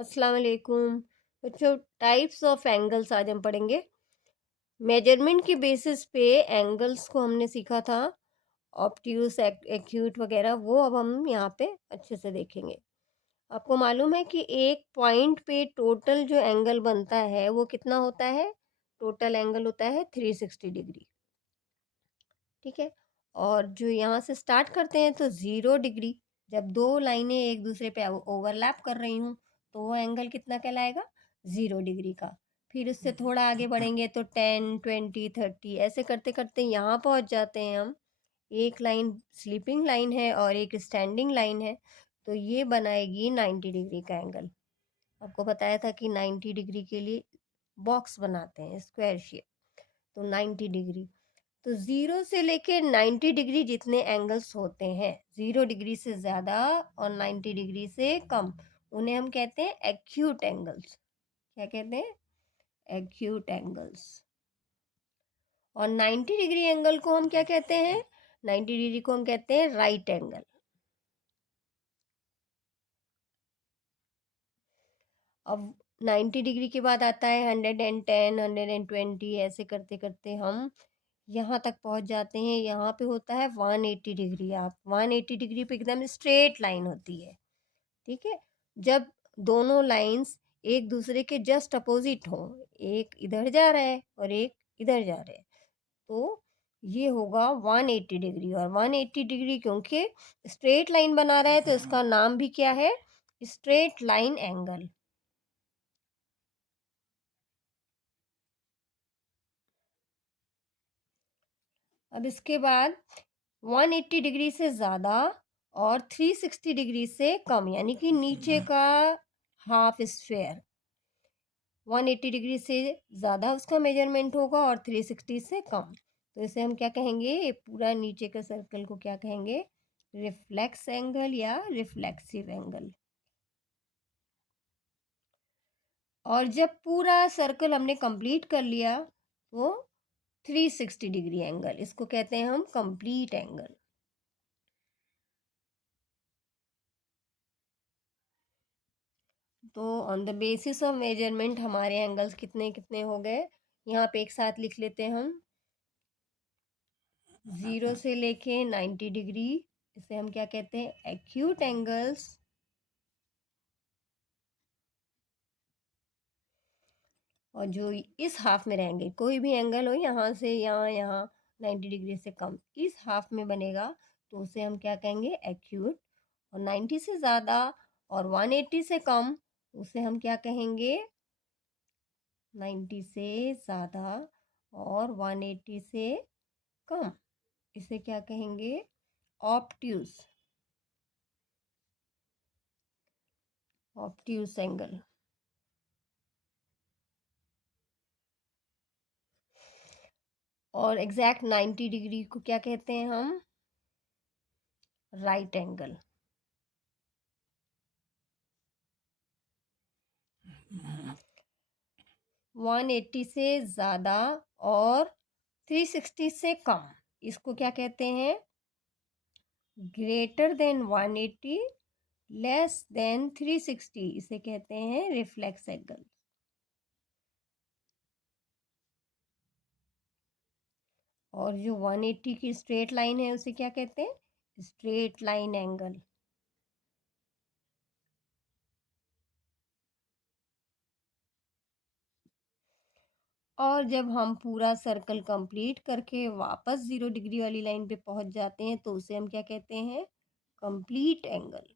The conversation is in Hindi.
अस्सलाम वालेकुम। बच्चों, टाइप्स ऑफ एंगल्स आज हम पढ़ेंगे। मेजरमेंट की बेसिस पे एंगल्स को हमने सीखा था, ऑब्ट्यूस, एक्यूट वगैरह, वो अब हम यहाँ पे अच्छे से देखेंगे। आपको मालूम है कि एक पॉइंट पे टोटल जो एंगल बनता है वो कितना होता है? टोटल एंगल होता है 360 डिग्री। ठीक है। और जो यहाँ से स्टार्ट करते हैं तो 0 डिग्री। जब दो लाइनें एक दूसरे पे ओवरलैप कर रही हूँ तो वो एंगल कितना कहलाएगा? 0 डिग्री का। फिर उससे थोड़ा आगे बढ़ेंगे तो 10, 20, 30 ऐसे करते करते यहाँ पहुँच जाते हैं हम। एक लाइन स्लीपिंग लाइन है और एक स्टैंडिंग लाइन है, तो ये बनाएगी 90 डिग्री का एंगल। आपको बताया था कि 90 डिग्री के लिए बॉक्स बनाते हैं, स्क्वायर शेप। तो 90 डिग्री, तो 0 से लेके 90 डिग्री जितने एंगल्स होते हैं, 0 डिग्री से ज़्यादा और 90 डिग्री से कम, उन्हें हम कहते हैं एक्यूट एंगल्स। क्या कहते हैं? Acute angles. और 90 डिग्री एंगल को हम क्या कहते हैं? 90 डिग्री को हम कहते हैं राइट एंगल। अब 90 डिग्री के बाद आता है 110, 120, ऐसे करते करते हम यहाँ तक पहुँच जाते हैं। यहाँ पे होता है 180 डिग्री। आप 180 डिग्री पे एकदम स्ट्रेट लाइन होती है। ठीक है। जब दोनों लाइंस एक दूसरे के जस्ट अपोजिट हों, एक इधर जा रहा है और एक इधर जा रहा है, तो ये होगा 180 डिग्री। और 180 डिग्री क्योंकि स्ट्रेट लाइन बना रहा है तो इसका नाम भी क्या है? Straight line angle. अब इसके बाद 180 डिग्री से ज़्यादा और 360 डिग्री से कम, यानी कि नीचे का हाफ स्फेयर 180 डिग्री से ज़्यादा उसका मेजरमेंट होगा और 360 से कम। तो इसे हम क्या कहेंगे? ये पूरा नीचे का सर्कल को क्या कहेंगे? रिफ्लेक्स एंगल या रिफ्लेक्सिव एंगल। और जब पूरा सर्कल हमने कंप्लीट कर लिया तो 360 डिग्री एंगल, इसको कहते हैं हम कंप्लीट एंगल। तो on the basis of measurement हमारे एंगल्स कितने कितने हो गए? यहाँ पे एक साथ लिख लेते हैं हम। 0 से लेके 90 डिग्री, इसे हम क्या कहते हैं? Acute angles. और जो इस हाफ में रहेंगे, कोई भी एंगल हो, यहाँ से यहाँ, यहाँ 90 डिग्री से कम इस हाफ में बनेगा, तो उसे हम क्या कहेंगे? एक्यूट। और 90 से ज़्यादा और 180 से कम, उसे हम क्या कहेंगे? 90 से ज़्यादा और 180 से कम, इसे क्या कहेंगे? ऑब्ट्यूस। Obtuse angle. और एग्जैक्ट 90 डिग्री को क्या कहते हैं हम? Right angle. वन एट्टी से ज़्यादा और 360 से कम, इसको क्या कहते हैं? ग्रेटर देन 180, लेस देन 360, इसे कहते हैं रिफ्लेक्स एंगल। और जो 180 की स्ट्रेट लाइन है उसे क्या कहते हैं? Straight line angle. और जब हम पूरा सर्कल कंप्लीट करके वापस 0 डिग्री वाली लाइन पे पहुंच जाते हैं तो उसे हम क्या कहते हैं? Complete angle.